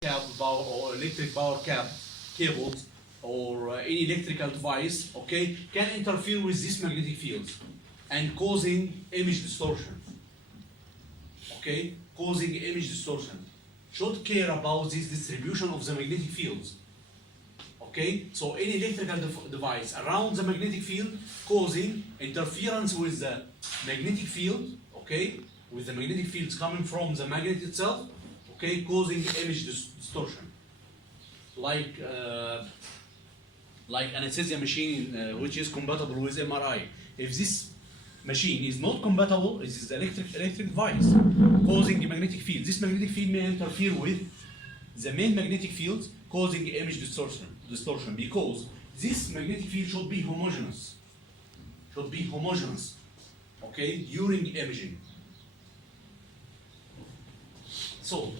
power or electric power cables or any electrical device, okay, can interfere with these magnetic fields and causing image distortion. Okay, causing image distortion. Should care about this distribution of the magnetic fields. Okay, so any electrical device around the magnetic field causing interference with the magnetic field, okay, with the magnetic fields coming from the magnet itself, okay, causing image distortion. Like anesthesia machine which is compatible with MRI. If this machine is not compatible, it is electric device causing a magnetic field. This magnetic field may interfere with the main magnetic fields, causing image distortion because this magnetic field should be homogeneous. Okay, during imaging. So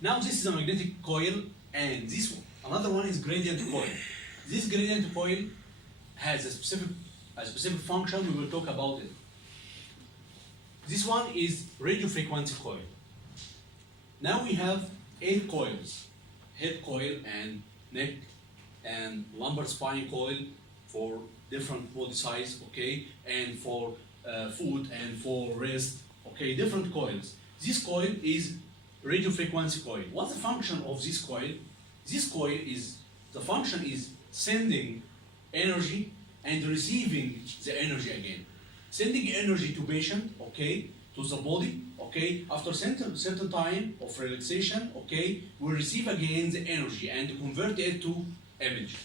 now this is a magnetic coil, and this one, another one is gradient coil. This gradient coil has a specific function. We will talk about it. This one is radio frequency coil. Now we have 8 coils: head coil and neck and lumbar spine coil for different body size, okay, and for foot and for wrist, okay, different coils. This coil is radio frequency coil. What's the function of this coil? This coil is, the function is sending energy and receiving the energy again. Sending energy to patient, okay, to the body, okay, after certain time of relaxation, okay, we receive again the energy and convert it to image.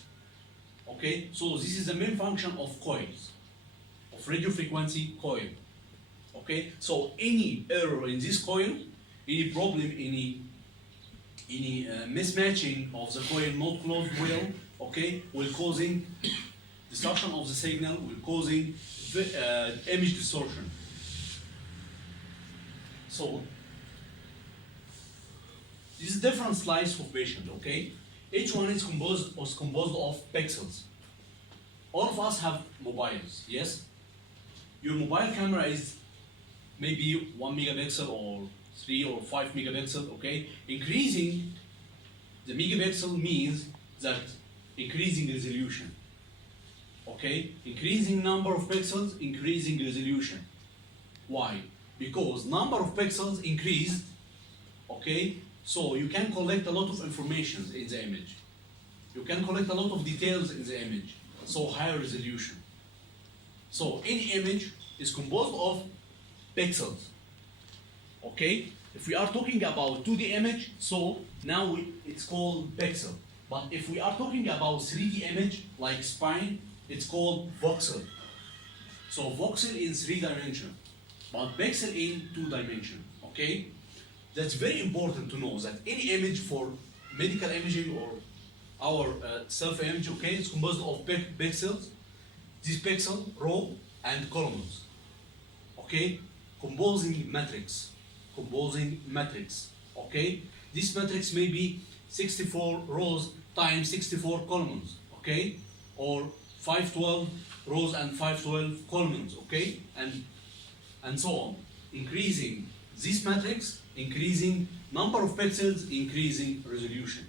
Okay, so this is the main function of coils, of radio frequency coil. Okay, so any error in this coil, any problem, any mismatching of the coil not closed well, okay, will causing distortion of the signal, will causing image distortion. So this is different slice of patient, okay? Each one is composed of pixels. All of us have mobiles, yes? Your mobile camera is maybe 1 megapixel or 3 or 5 megapixel, okay? Increasing the megapixel means that increasing resolution, okay? Increasing number of pixels, increasing resolution. Why? Because number of pixels increased, okay? So you can collect a lot of information in the image. You can collect a lot of details in the image, so higher resolution. So any image is composed of pixels. Okay, if we are talking about 2D image, so now it's called pixel. But if we are talking about 3D image, like spine, it's called voxel. So voxel in 3 dimension, but pixel in 2 dimension. Okay, that's very important to know that any image for medical imaging or our self-image, okay, it's composed of pixels. This pixel, row and columns. Okay, composing matrix. Okay, this matrix may be 64 rows times 64 columns, okay, or 512 rows and 512 columns, okay, and so on. Increasing this matrix, increasing number of pixels, increasing resolution.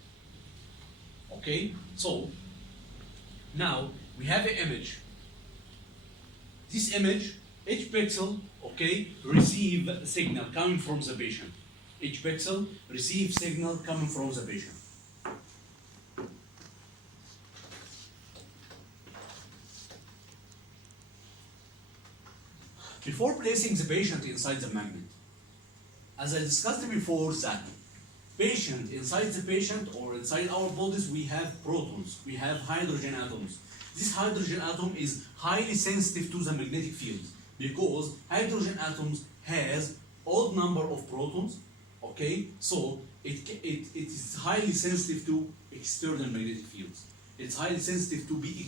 Okay, so now we have an image. This image, each pixel, okay, receive signal coming from the patient. Each pixel receives signal coming from the patient. Before placing the patient inside the magnet, as I discussed before, that inside the patient or inside our bodies, we have protons, we have hydrogen atoms. This hydrogen atom is highly sensitive to the magnetic fields because hydrogen atoms has odd number of protons, okay? So it is highly sensitive to external magnetic fields. It's highly sensitive to be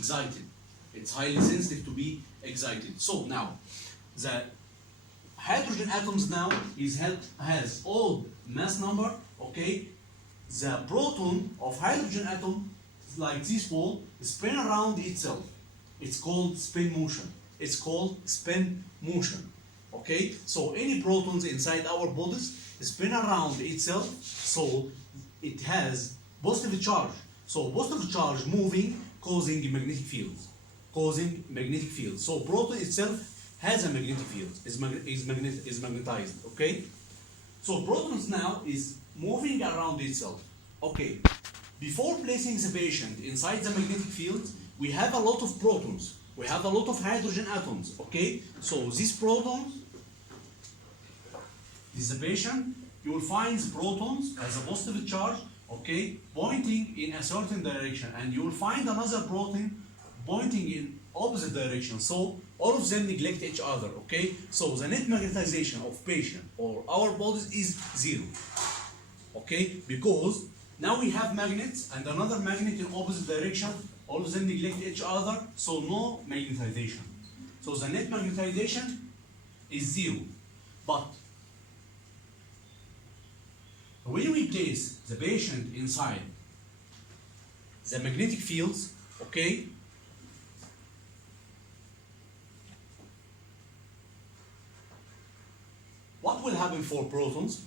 excited. So now, the hydrogen atoms now has odd mass number, okay? The proton of hydrogen atom, like this ball, spin around itself. It's called spin motion. Okay, so any protons inside our bodies spin around itself, so it has positive charge. So positive charge moving, causing magnetic fields. Causing magnetic fields. So proton itself has a magnetic field, is magnetized. Okay? So protons now is moving around itself. Okay. Before placing the patient inside the magnetic field, we have a lot of protons. We have a lot of hydrogen atoms. Okay? So these protons, this is the patient, you will find protons as a positive charge, okay, pointing in a certain direction, and you will find another proton pointing in opposite direction. So all of them neglect each other, okay? So the net magnetization of patient or our bodies is zero, okay? Because now we have magnets and another magnet in opposite direction, all of them neglect each other, so no magnetization. So the net magnetization is zero. But when we place the patient inside the magnetic fields, okay, what will happen for protons?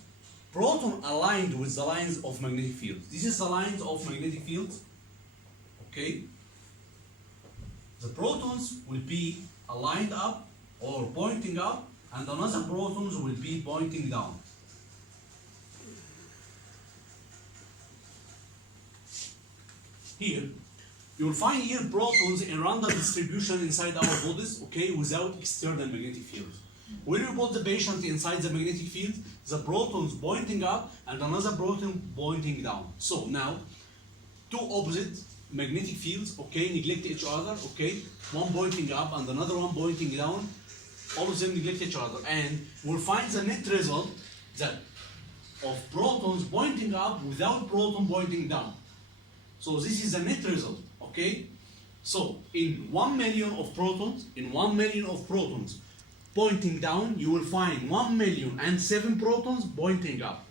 Proton aligned with the lines of magnetic fields. This is the lines of magnetic fields, okay? The protons will be aligned up or pointing up, and another protons will be pointing down. Here, you will find here protons in random distribution inside our bodies, okay, without external magnetic fields. When you put the patient inside the magnetic field, the protons pointing up and another proton pointing down. So now, two opposite magnetic fields, okay, neglect each other, okay, one pointing up and another one pointing down. All of them neglect each other, and we'll find the net result that of protons pointing up without proton pointing down. So this is the net result, okay? So in 1 million of protons, pointing down, you will find 1,000,007 protons pointing up.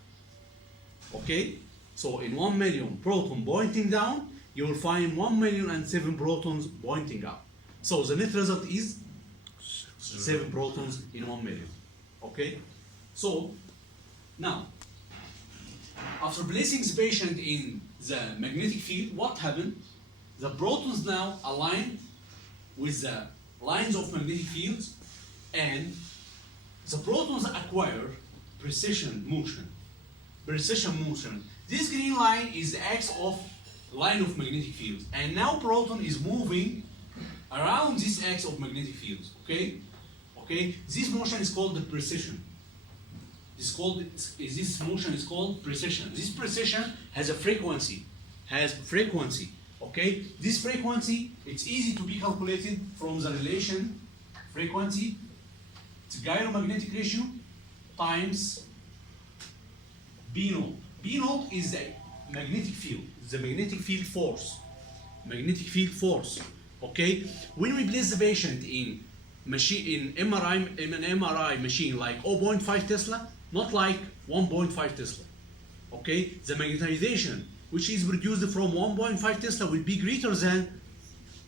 Okay? So in 1 million proton pointing down, you will find 1,000,007 protons pointing up. So the net result is 7 protons in 1 million. Okay? So now, after placing the patient in the magnetic field, what happened? The protons now align with the lines of magnetic fields, and the protons acquire precession motion. Precession motion. This green line is the axis of line of magnetic fields, and now proton is moving around this axis of magnetic fields. Okay? Okay? This motion is called the precession. This motion is called precession. This precession has a frequency. Okay? This frequency, it's easy to be calculated from the relation frequency to gyromagnetic ratio times B naught. B naught is the magnetic field, the magnetic field force. Magnetic field force. Okay? When we place the patient in an MRI machine like 0.5 Tesla, not like 1.5 Tesla. Okay? The magnetization which is produced from 1.5 Tesla will be greater than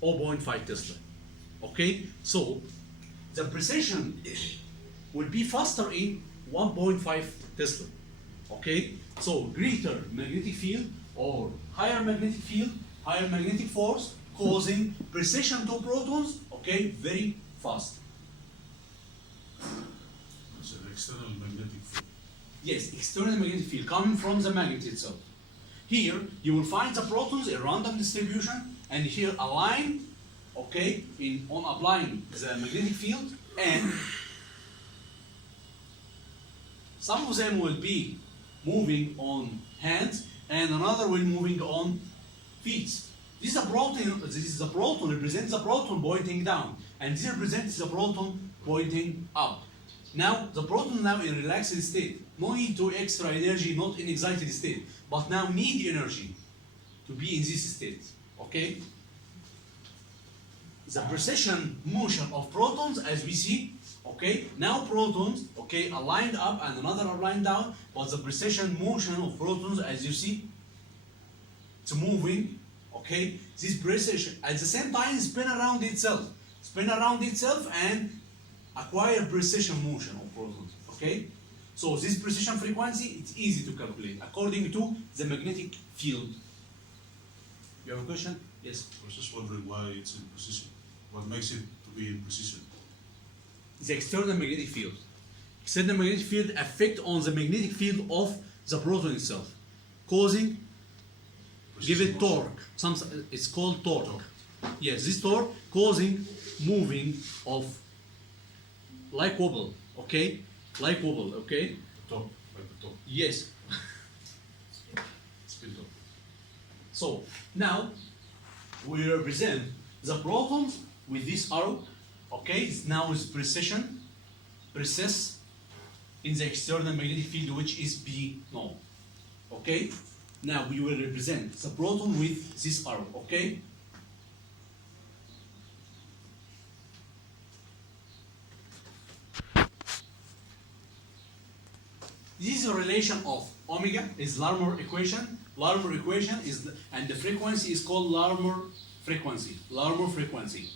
0.5 Tesla. Okay? So the precession will be faster in 1.5 Tesla. Okay? So greater magnetic field or higher magnetic field, higher magnetic force causing precession to protons, okay, very fast. It's an external magnetic field. Yes, external magnetic field coming from the magnet itself. Here you will find the protons in random distribution, and here aligned, okay, on applying the magnetic field, and some of them will be moving on hands, and another will moving on feet. This is a proton represents the proton pointing down, and this represents the proton pointing up. Now the proton now in relaxed state, no need to extra energy, not in excited state, but now need energy to be in this state. Okay? The precession motion of protons, as we see, okay, now protons, okay, aligned up and another aligned down, but the precession motion of protons, as you see, it's moving, okay, this precession at the same time spin around itself, and acquire precision motion of protons, okay? So this precision frequency, it's easy to calculate according to the magnetic field. You have a question? Yes. I was just wondering why it's in precision. What makes it to be in precision? The external magnetic field. External magnetic field affect on the magnetic field of the proton itself, causing, give it torque. It's called torque. Yes, this torque causing moving of like wobble, okay? Like wobble, okay? Top, like the top. Yes. Spin top. So now we represent the protons with this arrow, okay? Now is precision, precise in the external magnetic field, which is B null, okay? Now we will represent the proton with this arrow, okay? This is a relation of omega is Larmor equation. Larmor equation is and the frequency is called Larmor frequency. Larmor frequency.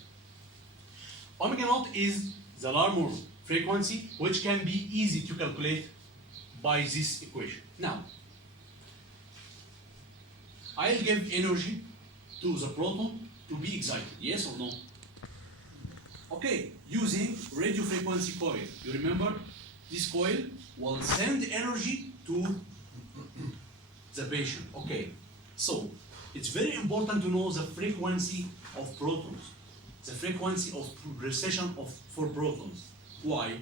Omega naught is the Larmor frequency, which can be easy to calculate by this equation. Now, I'll give energy to the proton to be excited. Yes or no? Okay, using radio frequency coil. You remember this coil will send energy to the patient. Okay, so it's very important to know the frequency of protons, the frequency of precession for protons. Why?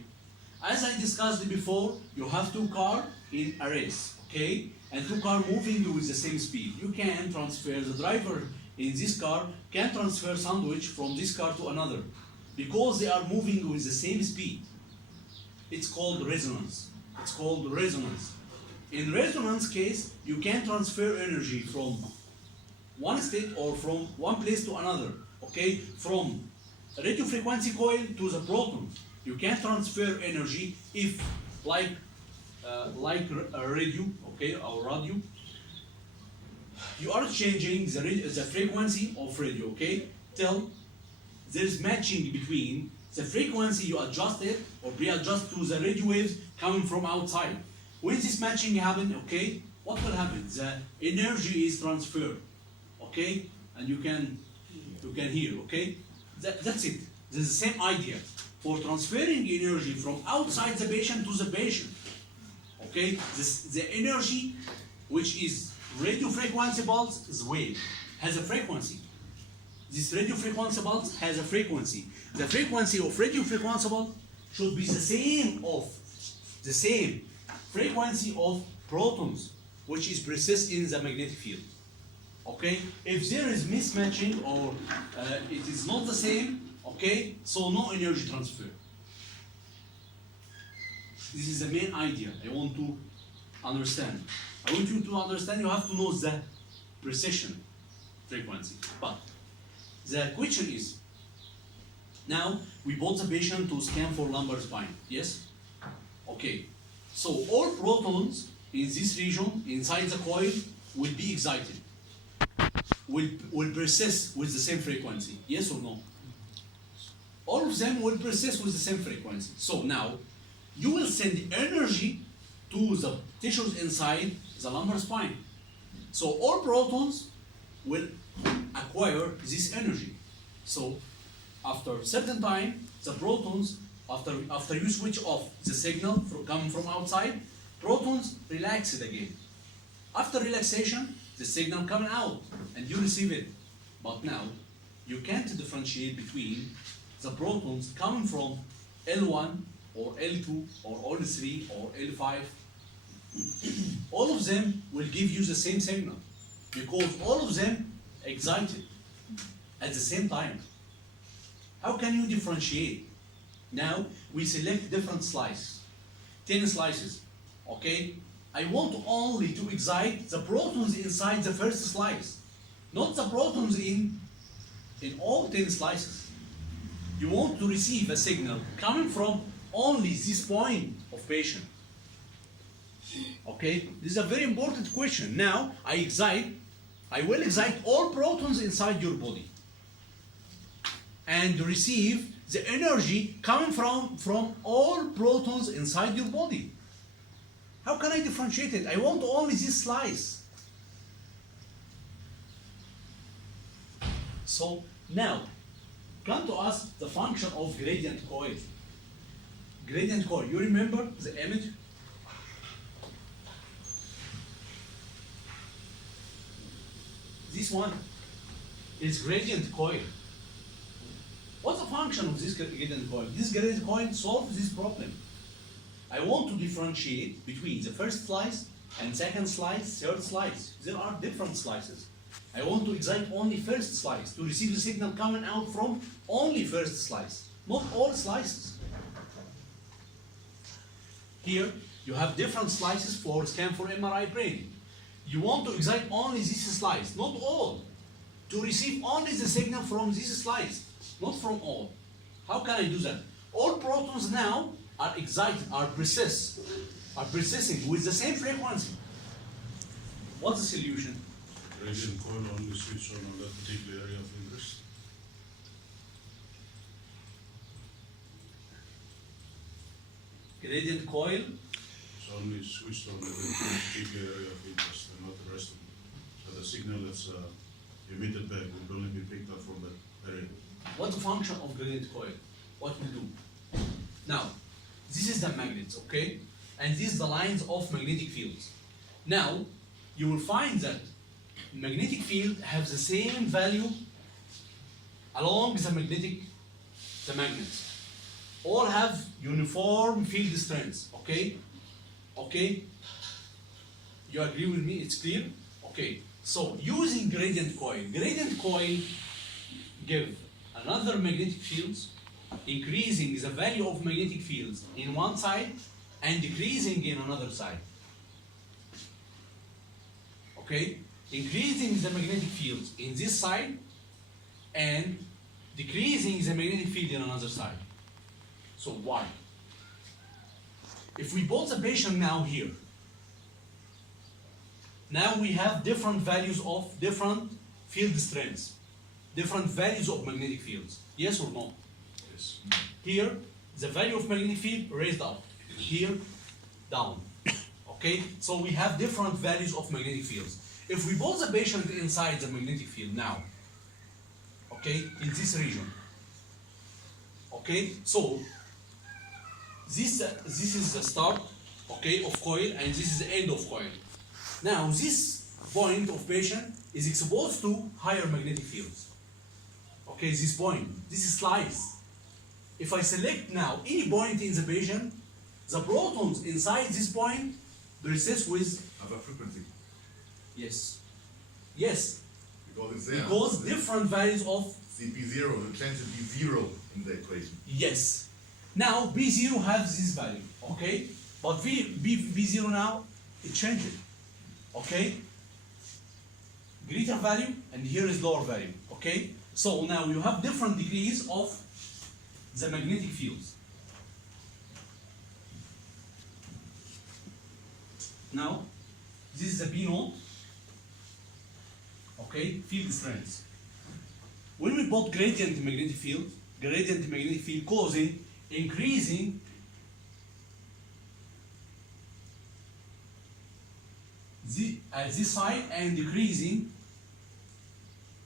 As I discussed before, you have two cars in a race, okay? And two cars moving with the same speed. You can transfer, the driver in this car can transfer sandwich from this car to another because they are moving with the same speed. It's called resonance. It's called resonance. In resonance case, you can transfer energy from one state or from one place to another, okay? From a radio frequency coil to the proton. You can transfer energy if, like a radio, okay, or radio, you are changing the frequency of radio, okay, till there is matching between the frequency you adjusted or pre-adjust to the radio waves coming from outside. When this matching happens, okay, what will happen? The energy is transferred, okay, and you can hear, okay. That's it. This is the same idea for transferring energy from outside the patient to the patient. Okay, the energy which is radio frequency pulse is wave, has a frequency. This radio frequency pulse has a frequency. The frequency of radio frequency pulse should be the same frequency of protons, which is precise in the magnetic field. Okay, if there is mismatching or it is not the same, okay, so no energy transfer. This is the main idea I want to understand. I want you to understand you have to know the precision frequency. But the question is, now we brought the patient to scan for lumbar spine. Yes? Okay. So all protons in this region inside the coil will be excited. Will persist with the same frequency. Yes or no? All of them will persist with the same frequency. So now you will send energy to the tissues inside the lumbar spine. So all protons will acquire this energy. So after a certain time, the protons, after you switch off the signal coming from outside, protons relax it again. After relaxation, the signal coming out and you receive it. But now you can't differentiate between the protons coming from L1 or L2 or L3 or L5. All of them will give you the same signal because all of them excited at the same time. How can you differentiate? Now we select different slices, 10 slices, okay? I want only to excite the protons inside the first slice, not the protons in all 10 slices. You want to receive a signal coming from only this point of patient. Okay, this is a very important question. Now I will excite all protons inside your body and receive the energy coming from all protons inside your body. How can I differentiate it? I want only this slice. So now, come to us the function of gradient coil. Gradient coil, you remember the image? This one is gradient coil. What's the function of this gradient coil? This gradient coil solves this problem. I want to differentiate between the first slice and second slice, third slice. There are different slices. I want to excite only first slice to receive the signal coming out from only first slice, not all slices. Here, you have different slices for scan for MRI brain. You want to excite only this slice, not all, to receive only the signal from this slice, not from all. How can I do that? All protons now are excited, are processing with the same frequency. What's the solution? Gradient coil only switch on that particular area of interest. Gradient coil, It's only switched on the particular area of interest and not the rest of it. So the signal that's emitted back will only be picked up from that area. what's the function of gradient coil? What we do? Now, this is the magnets, okay? And these are the lines of magnetic fields. Now, you will find that magnetic field have the same value along the magnets. All have uniform field strength, okay? Okay? You agree with me? It's clear? Okay. So, using gradient coil give another magnetic fields, increasing the value of magnetic fields in one side and decreasing in another side. Okay? Increasing the magnetic fields in this side and decreasing the magnetic field in another side. So why? If we put the patient now here, now we have different values of different field strengths, different values of magnetic fields. Yes or no? Yes. Here, the value of magnetic field raised up. Here, down. Okay? So we have different values of magnetic fields. If we put the patient inside the magnetic field now, okay, in this region, okay, so this is the start, okay, of coil, and this is the end of coil. Now this point of patient is exposed to higher magnetic fields. Okay, this point, this is slice. If I select now any point in the patient, the protons inside this point persist with Have a frequency. yes, yes, Because it's there. because different values of CP0, the chance to be 0 in the equation. yes. Now B0 has this value, okay? But B0 now, it changes, okay? Greater value, and here is lower value, okay? So now you have different degrees of the magnetic fields. Now, this is the B naught, okay, field strength. When we put gradient magnetic field causing increasing this side and decreasing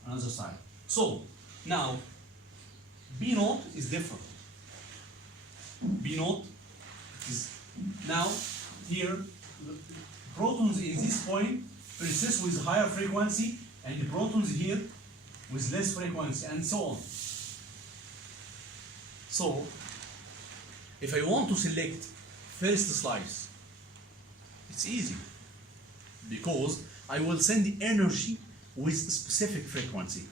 another side. So now B naught is different. B naught is now here the protons in this point persist with higher frequency and the protons here with less frequency and so on. So if I want to select first slice, it's easy because I will send the energy with specific frequency.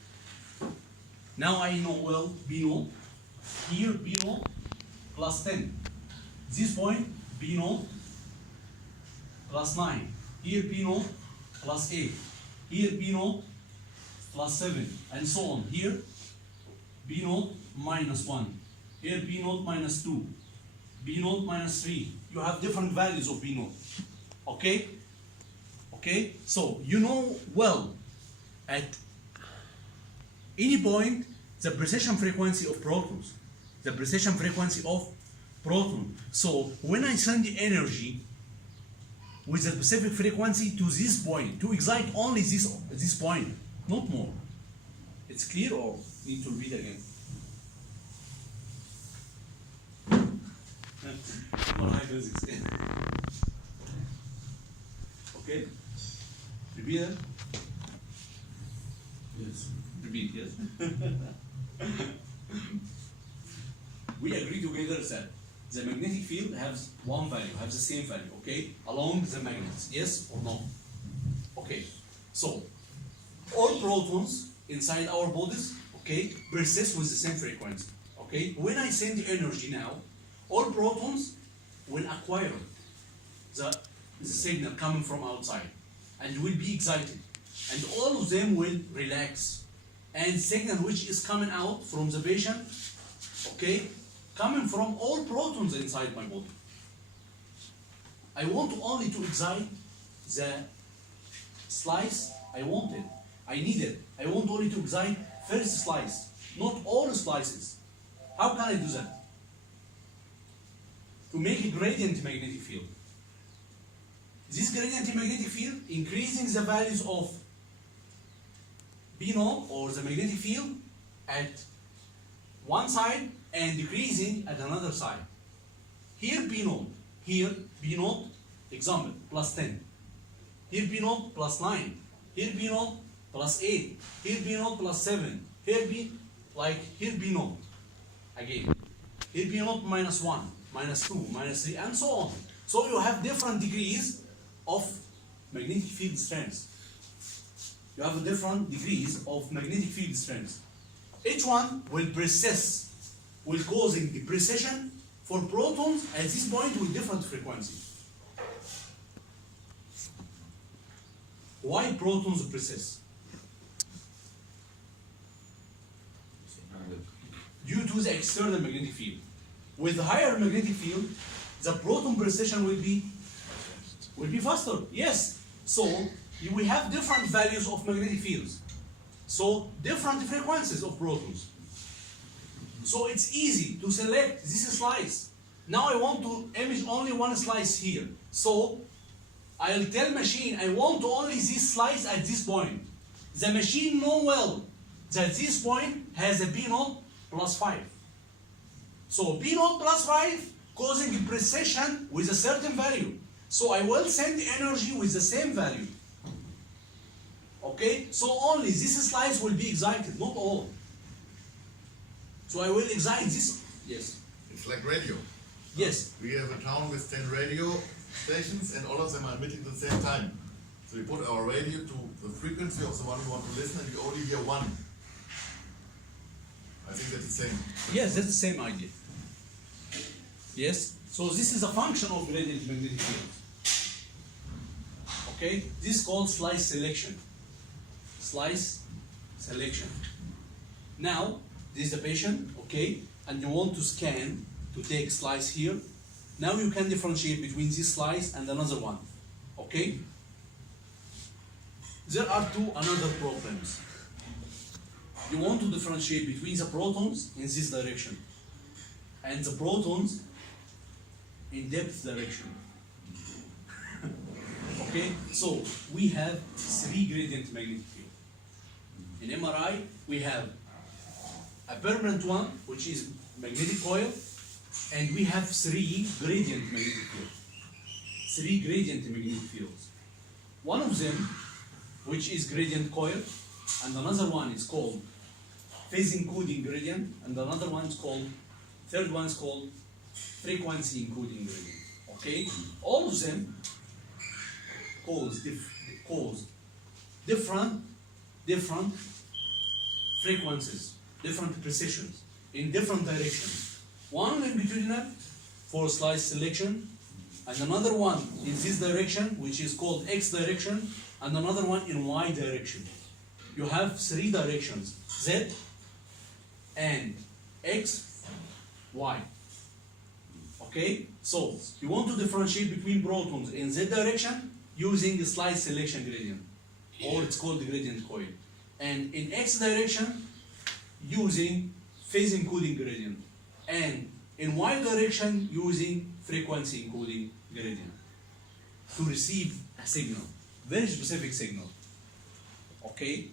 Now I know well B naught, here B naught plus 10. This point B naught plus 9. Here B naught plus 8. Here B naught plus 7 and so on. Here B naught minus 1. Here B naught minus 2. B naught minus 3. You have different values of B naught. Okay? Okay? So you know well at any point the precession frequency of protons. the precession frequency of proton. So when I send the energy with a specific frequency to this point, to excite only this point, not more. It's clear or need to repeat again? MRI Physics. Okay? Repeat it? Yes. Repeat, yes. We agree together that the magnetic field has one value, has the same value, okay? Along the magnets, yes or no? Okay, so all protons inside our bodies, okay, persist with the same frequency, okay? When I send the energy now, all protons will acquire the signal coming from outside and will be excited, and all of them will relax, and signal which is coming out from the patient, okay, coming from all protons inside my body. I want only to excite the slice I wanted. I need it. I want only to excite first slice, not all slices. How can I do that? To make a gradient magnetic field. This gradient magnetic field increasing the values of B0 or the magnetic field at one side and decreasing at another side. Here B0, here B0, example, plus 10. Here B0 plus 9. Here B0 plus 8. Here B0 plus 7. Here B0 again. Here B0 minus 1, minus 2, minus 3, and so on. So you have different degrees of magnetic field strength. You have different degrees of magnetic field strength. Each one will persist, will causing the precession for protons at this point with different frequency. Why protons persist? Due to the external magnetic field. With the higher magnetic field, the proton precession will be faster. Yes. So we have different values of magnetic fields. So different frequencies of protons. So it's easy to select this slice. Now I want to image only one slice here. So I'll tell machine I want only this slice at this point. The machine know well that this point has a B0 plus 5. So B0 plus 5 causing a precession with a certain value. So I will send the energy with the same value. Okay, so only this slice will be excited, not all. So I will excite this. Yes. It's like radio. Yes. We have a town with 10 radio stations and all of them are emitting at the same time. So we put our radio to the frequency of the one we want to listen and we only hear one. I think that's the same. Yes, that's the same idea. Yes. So this is a function of gradient magnetic field. Okay, this is called slice selection. Slice selection. Now, this is the patient, okay, and you want to scan to take slice here. Now you can differentiate between this slice and another one, okay? There are another problems. You want to differentiate between the protons in this direction and the protons in depth direction. Okay, so we have 3 gradient magnetic field. In MRI, we have a permanent one, which is magnetic coil, and we have 3 gradient magnetic fields. 3 gradient magnetic fields. One of them, which is gradient coil, and another one is called phase encoding gradient, and another one is called, third one is called frequency encoding gradient. Okay, all of them cause different frequencies, different precisions in different directions. One longitudinal for slice selection, and another one in this direction, which is called X direction, and another one in Y direction. You have 3 directions, Z and X, Y. Okay? So, you want to differentiate between protons in Z direction using the slice selection gradient, or it's called the gradient coil. And in X direction, using phase encoding gradient. and in y direction using frequency encoding gradient to receive a signal, very specific signal. Okay?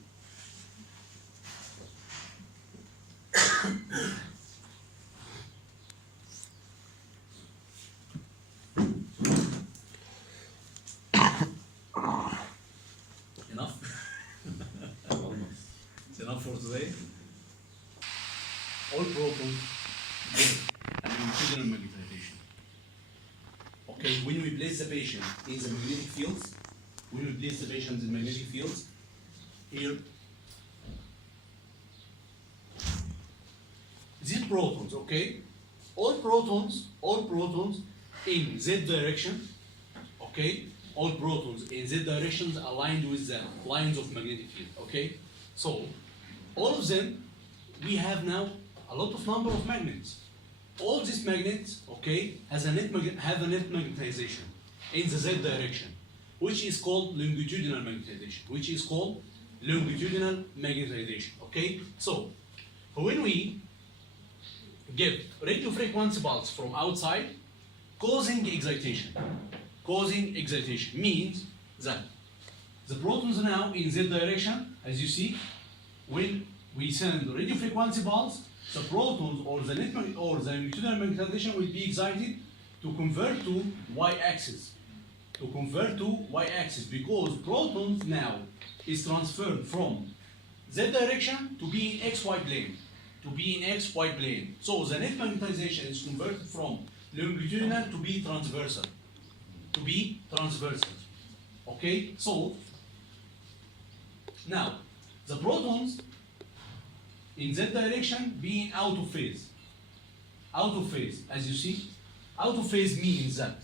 Enough? It's enough for today. All protons and longitudinal magnetization. Okay, when we place the patient in the magnetic fields, when we place the patient in magnetic fields, here, these protons, okay, all protons in z direction, okay, all protons in z directions aligned with the lines of magnetic field, okay. So all of them, we have now a lot of number of magnets. All these magnets, okay, have a net magnetization in the z direction, which is called longitudinal magnetization. Okay, so when we give radio frequency pulse from outside, causing excitation means that the protons now in z direction, as you see, when we send radio frequency pulse, the protons or the longitudinal magnetization will be excited to convert to y-axis. Because protons now is transferred from z direction to be in xy plane. So the net magnetization is converted from longitudinal to be transversal. Okay, so now the protons in z direction being out of phase, as you see. Out of phase means that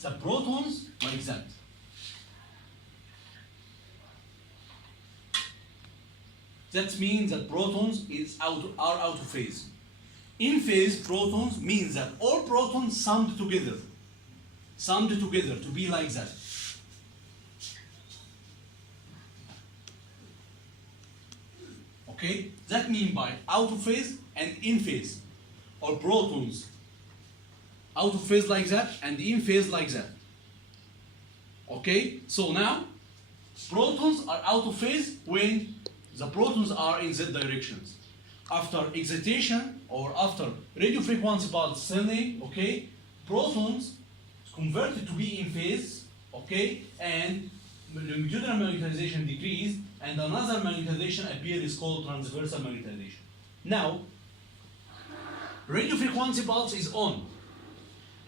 the protons like that. That means that protons are out of phase. In phase protons means that all protons summed together to be like that. Okay, that means by out of phase and in phase, or protons out of phase like that and in phase like that. Okay, so now protons are out of phase when the protons are in z directions. After excitation or after radio frequency pulse sending, okay, protons converted to be in phase, okay, and longitudinal magnetization decreased, and another magnetization appear is called transversal magnetization. Now, radio frequency pulse is on,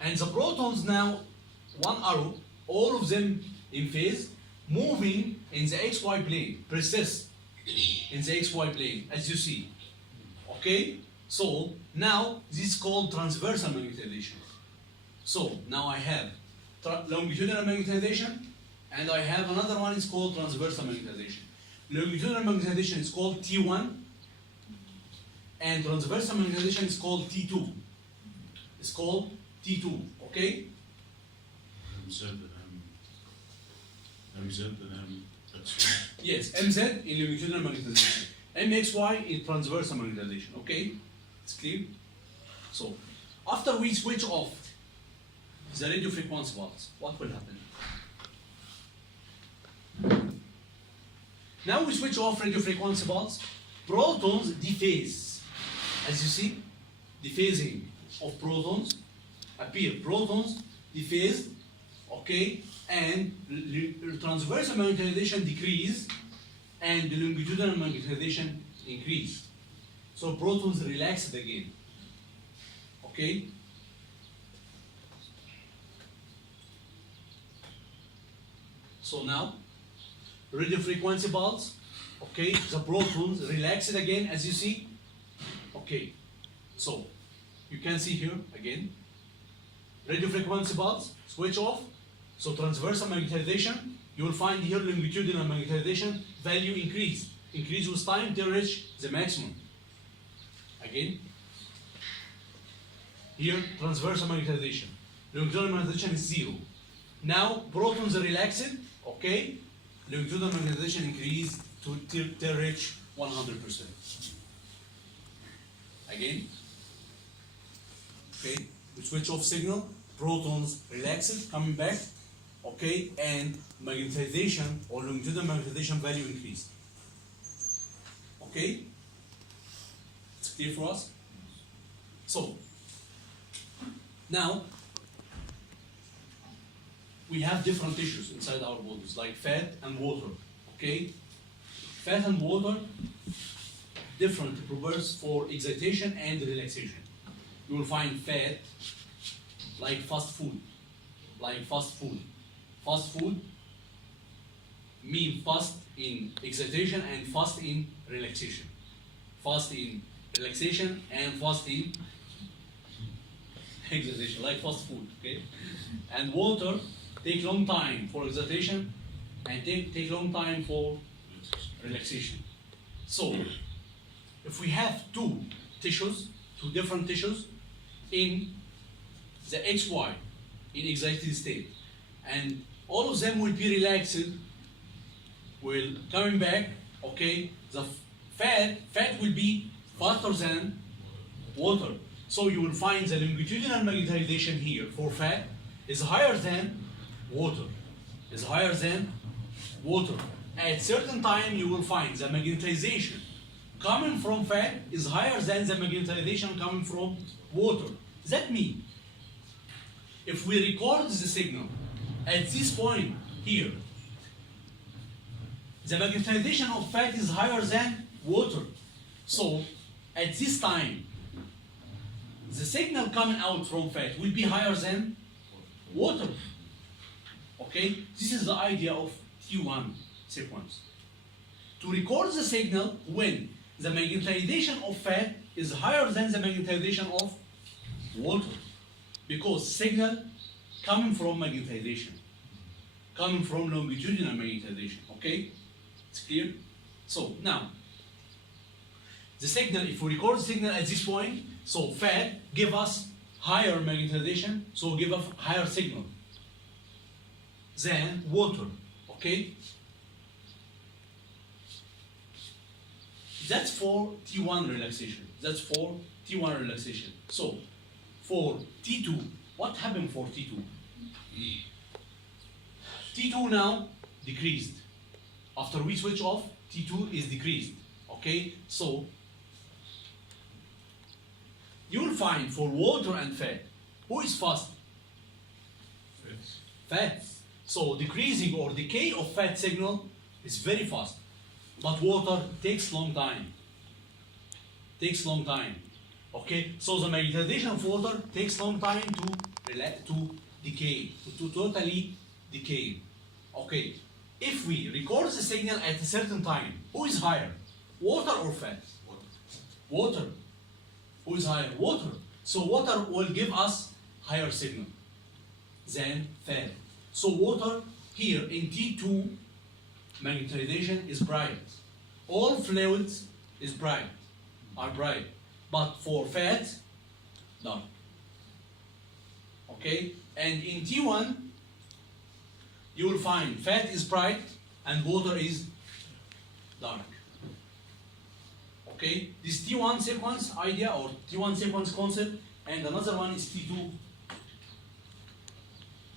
and the protons now, one arrow, all of them in phase, moving in the xy plane, persist in the xy plane, as you see. Okay, so now this is called transversal magnetization. So now I have longitudinal magnetization, and I have another one is called transversal magnetization. Longitudinal magnetization is called T1, and transversal magnetization is called T2. It's called T2, okay? MZ and MX. Yes, MZ in longitudinal magnetization. MXY in transversal magnetization, okay? It's clear? So, after we switch off the radio frequency pulse, what will happen? Now we switch off radio frequency pulse, protons dephase. As you see, dephasing of protons appear. Protons dephased, okay, and transversal magnetization decrease, and the longitudinal magnetization increase. So protons relaxed again. Okay? So now, radio frequency pulse, okay, the protons relaxed again, as you see. Okay, so you can see here again, radio frequency pulse, switch off. So transversal magnetization, you will find here longitudinal magnetization value increase with time to reach the maximum. Again, here transversal magnetization, longitudinal magnetization is 0. Now protons are relaxed, okay, longitudinal magnetization increase to reach 100%. again. Okay, we switch off signal, protons relaxed, coming back, okay, and magnetization or longitudinal magnetization value increased. Okay, it's clear for us? So, now, we have different tissues inside our bodies, like fat and water, okay? Fat and water, different properties for excitation and relaxation. You will find fat like fast food, Fast food mean fast in excitation and fast in relaxation. Fast in relaxation and fast in excitation, like fast food, okay? And water take long time for excitation and take long time for relaxation. So, if we have two different tissues in the XY, in excited state, and all of them will be relaxed, will coming back, okay, the fat will be faster than water. So you will find the longitudinal magnetization here for fat is higher than water. At certain time you will find the magnetization coming from fat is higher than the magnetization coming from water. That means if we record the signal at this point here, the magnetization of fat is higher than water. So at this time, the signal coming out from fat will be higher than water. Okay? This is the idea of T1 sequence. To record the signal when the magnetization of fat is higher than the magnetization of water. Because signal coming from magnetization, coming from longitudinal magnetization. Okay? It's clear? So now, the signal, if we record the signal at this point, so fat give us higher magnetization, so give us higher signal than water. Okay? That's for T1 relaxation. So, for T2, what happened for T2? T2 now decreased. After we switch off, T2 is decreased. Okay? So, you will find for water and fat, who is fast? Fat. So, decreasing or decay of fat signal is very fast. But water takes long time. Okay, so the magnetization of water takes long time to decay, to totally decay. Okay, if we record the signal at a certain time, who is higher, water or fat? Water. Who is higher? Water. So water will give us higher signal than fat. So water here in T2 magnetization is bright. All fluids are bright. But for fat, dark. Okay? And in T1, you will find fat is bright and water is dark. Okay? This T1 sequence idea or T1 sequence concept, and another one is T2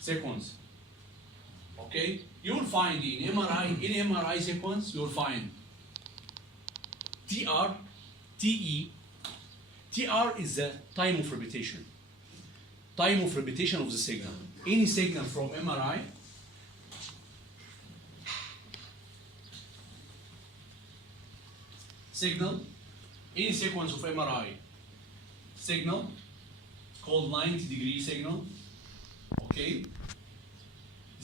sequence. Okay? You will find in MRI sequence, you will find TR, TE. TR is the time of repetition. Time of repetition of the signal. Any signal from MRI signal, any sequence of MRI signal called 90-degree signal. Okay?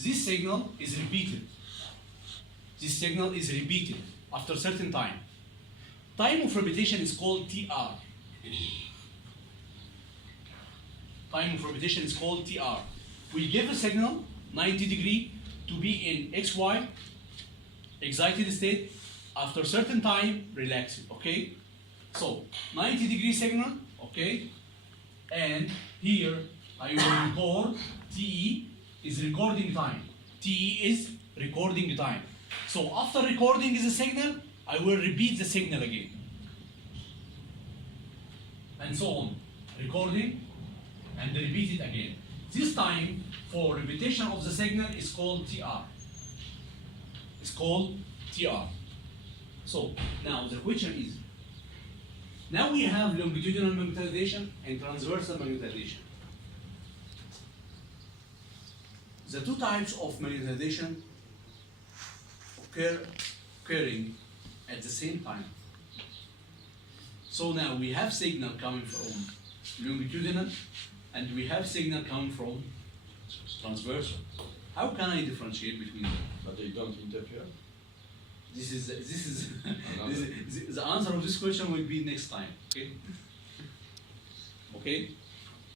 This signal is repeated. After a certain time. Time of repetition is called TR. We give a signal 90-degree to be in XY excited state. After a certain time, relax it. Okay? So 90-degree signal. Okay? And here I will record TE is recording time. So after recording the signal, I will repeat the signal again. and so on. Recording and repeat it again. This time for repetition of the signal is called TR. It's called TR. So now the question is, now we have longitudinal magnetization and transversal magnetization. The two types of magnetization occurring at the same time. So now we have signal coming from longitudinal and we have signal coming from transversal. How can I differentiate between them? But they don't interfere? This is the answer of this question will be next time. Okay? Okay?